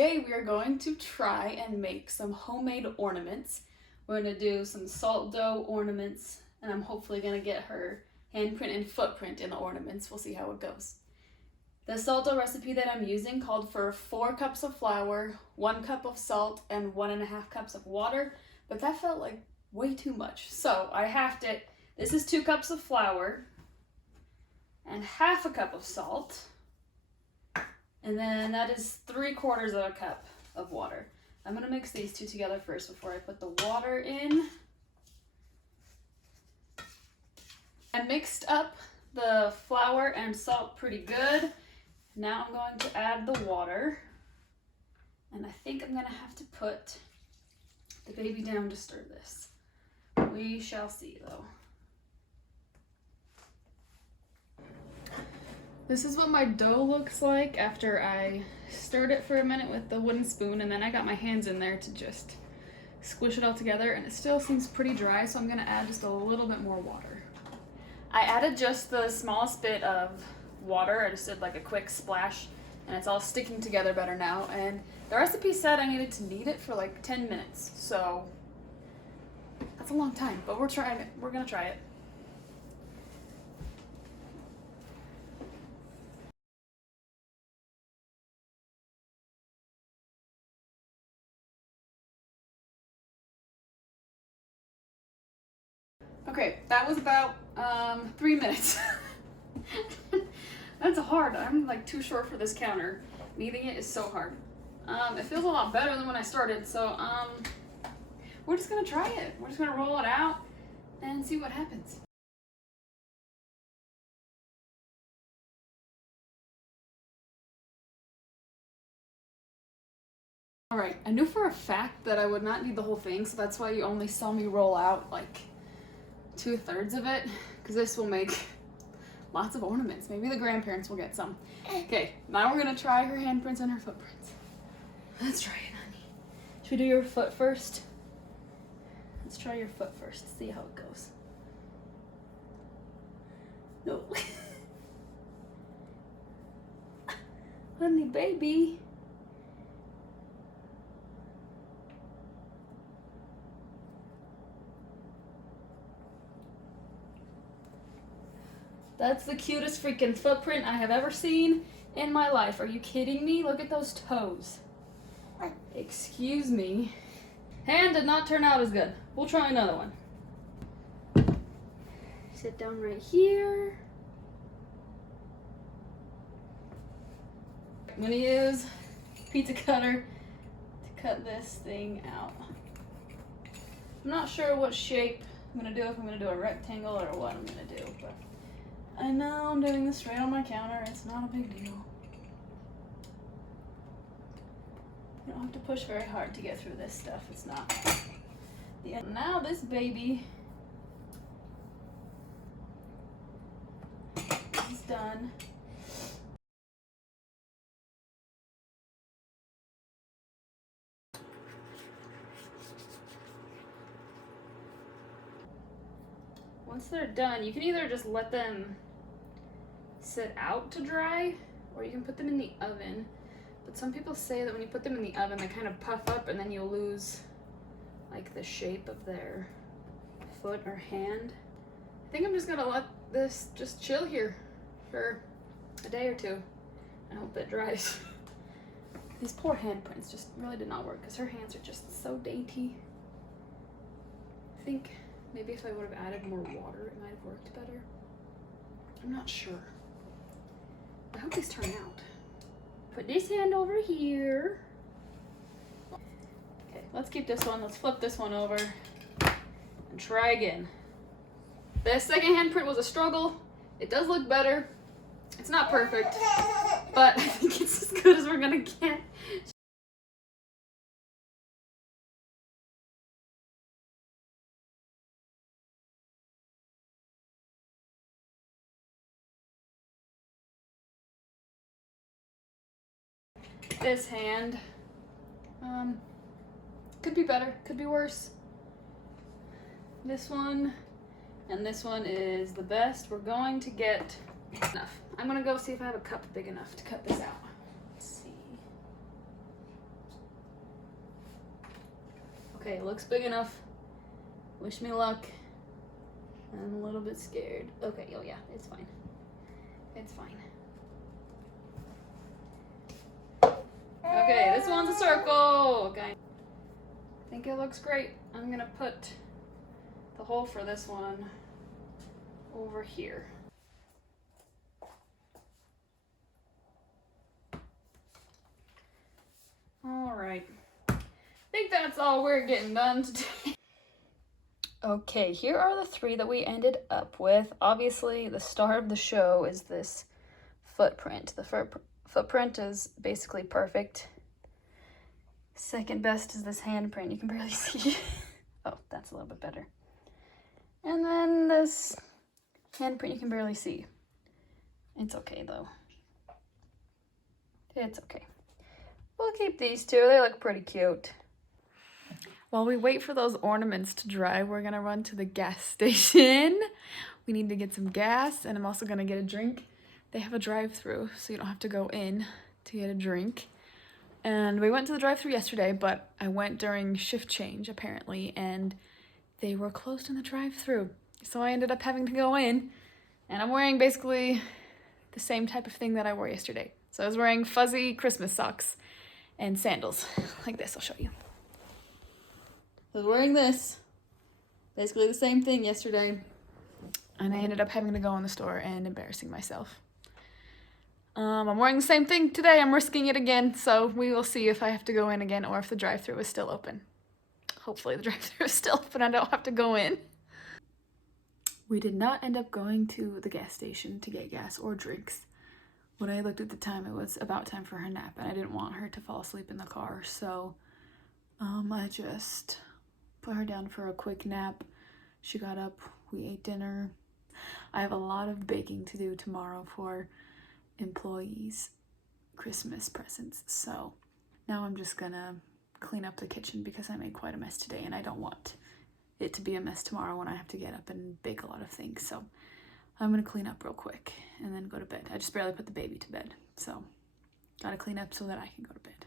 today we are going to try and make some homemade ornaments. We're going to do some salt dough ornaments, and I'm hopefully going to get her handprint and footprint in the ornaments. We'll see how it goes. The salt dough recipe that I'm using called for 4 cups of flour, 1 cup of salt, and 1.5 cups of water, but that felt like way too much. So I halved it. This is 2 cups of flour and 1/2 cup of salt. And then that is 3/4 of a cup of water. I'm gonna mix these two together first before I put the water in. I mixed up the flour and salt pretty good. Now I'm going to add the water. And I think I'm gonna have to put the baby down to stir this. We shall see though. This is what my dough looks like after I stirred it for a minute with the wooden spoon, and then I got my hands in there to just squish it all together, and it still seems pretty dry, so I'm gonna add just a little bit more water. I added just the smallest bit of water. I just did like a quick splash, and it's all sticking together better now, and the recipe said I needed to knead it for like 10 minutes, so that's a long time, but we're trying it. We're gonna try it. Okay, that was about 3 minutes. That's hard. I'm like too short for this counter. Kneading it is so hard. It feels a lot better than when I started, so we're just gonna try it. We're just gonna roll it out and see what happens. Alright, I knew for a fact that I would not need the whole thing, so that's why you only saw me roll out like 2/3 of it, because this will make lots of ornaments. Maybe the grandparents will get some. Okay, now we're gonna try her handprints and her footprints. Let's try it, honey. Should we do your foot first? Let's try your foot first, see how it goes. No. Honey, baby. That's the cutest freaking footprint I have ever seen in my life. Are you kidding me? Look at those toes. Excuse me. Hand did not turn out as good. We'll try another one. Sit down right here. I'm gonna use a pizza cutter to cut this thing out. I'm not sure what shape I'm gonna do, if I'm gonna do a rectangle or what I'm gonna do, but I know I'm doing this straight on my counter. It's not a big deal. You don't have to push very hard to get through this stuff. It's not the end. Now this baby is done. Once they're done, you can either just let them sit out to dry, or you can put them in the oven. But some people say that when you put them in the oven, they kind of puff up and then you'll lose like the shape of their foot or hand. I think I'm just gonna let this just chill here for a day or two and hope it dries. These poor handprints just really did not work because her hands are just so dainty. I think maybe if I would have added more water, it might have worked better. I'm not sure. I hope these turn out. Put this hand over here. Okay, let's keep this one. Let's flip this one over and try again. The second handprint was a struggle. It does look better. It's not perfect, but I think it's as good as we're gonna get. This hand could be better, could be worse. This one and this one is the best. We're going to get enough. I'm gonna go see if I have a cup big enough to cut this out. Let's see. Okay, it looks big enough. Wish me luck. I'm a little bit scared. Okay, oh yeah, it's fine. It's fine. Okay, this one's a circle. Okay. I think it looks great. I'm gonna put the hole for this one over here. All right. I think that's all we're getting done today. Okay, here are the 3 that we ended up with. Obviously, the star of the show is this footprint. The footprint is basically perfect. Second best is this handprint. You can barely see. Oh, that's a little bit better. And then this handprint you can barely see. It's okay though. It's okay. We'll keep these 2. They look pretty cute. While we wait for those ornaments to dry, we're gonna run to the gas station. We need to get some gas, and I'm also gonna get a drink. They have a drive-through, so you don't have to go in to get a drink. And we went to the drive-through yesterday, but I went during shift change, apparently, and they were closed in the drive-through. So I ended up having to go in, and I'm wearing basically the same type of thing that I wore yesterday. So I was wearing fuzzy Christmas socks and sandals, like this. I'll show you. I was wearing this, basically the same thing yesterday, and I ended up having to go in the store and embarrassing myself. I'm wearing the same thing today. I'm risking it again, so we will see if I have to go in again or if the drive-thru is still open. Hopefully the drive-thru is still open. I don't have to go in. We did not end up going to the gas station to get gas or drinks. When I looked at the time, it was about time for her nap, and I didn't want her to fall asleep in the car, so I just put her down for a quick nap. She got up, we ate dinner. I have a lot of baking to do tomorrow for employees' Christmas presents, so now I'm just gonna clean up the kitchen because I made quite a mess today, and I don't want it to be a mess tomorrow when I have to get up and bake a lot of things. So I'm gonna clean up real quick and then go to bed. I just barely put the baby to bed, so gotta clean up so that I can go to bed.